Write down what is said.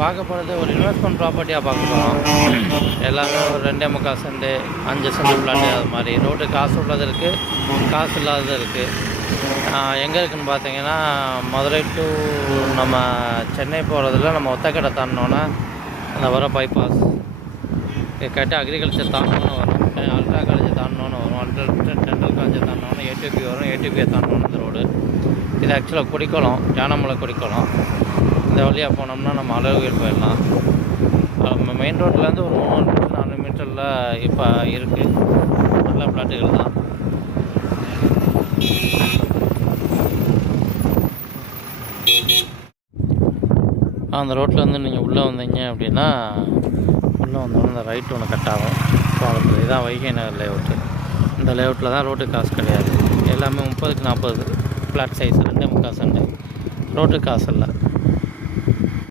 பார்க்க போகிறது ஒரு இன்வெஸ்ட்மெண்ட் ப்ராப்பர்ட்டியாக பார்க்க போகிறோம். எல்லாமே ஒரு 2.25 சென்ட் 5 சென்ட் பிளாட்டு அது மாதிரி. ரோடு காசு உள்ளது இருக்குது, காசு இல்லாதது இருக்குது. எங்கே இருக்குதுன்னு பார்த்தீங்கன்னா, மதுரை டு நம்ம சென்னை போகிறதுல நம்ம ஒத்தக்கடை தாண்டினோன்னா அந்த வர பைபாஸ் கரெக்டாக அக்ரிகல்ச்சர் தாண்டோன்னு வரும், அல்ட்ரா காலேஜ் தாண்டோன்னு வரும், டென்டல் காலேஜ் தாண்டோன்னு ஏடிபி வரும், ஏடிபியை தாண்டோன்னு இந்த ரோடு. இது ஆக்சுவலாக குடிக்குளம், ஜானமலை குடிக்குளம். இந்த வழியாக போனோம்னா நம்ம அழகுவேல் போயிடலாம். மெயின் ரோட்லேருந்து ஒரு 300 மீட்டர் 400 மீட்டரில் இப்போ இருக்குது. நல்ல பிளாட்டுகள் தான். அந்த ரோட்டில் வந்து நீங்கள் உள்ளே வந்தீங்க அப்படின்னா, உள்ளே வந்தோன்னா இந்த ரைட்டு ஒன்று கட் ஆகும். ஸோ அதுக்கு இதுதான் வைகை நகர் லேஅவுட்டு. இந்த லேஅவுட்டில் தான் ரோட்டு காசு கிடையாது. எல்லாமே 30க்கு 40 ஃப்ளாட் சைஸ் 2.25 சென்ட். ரோட்டு காசு இல்லை.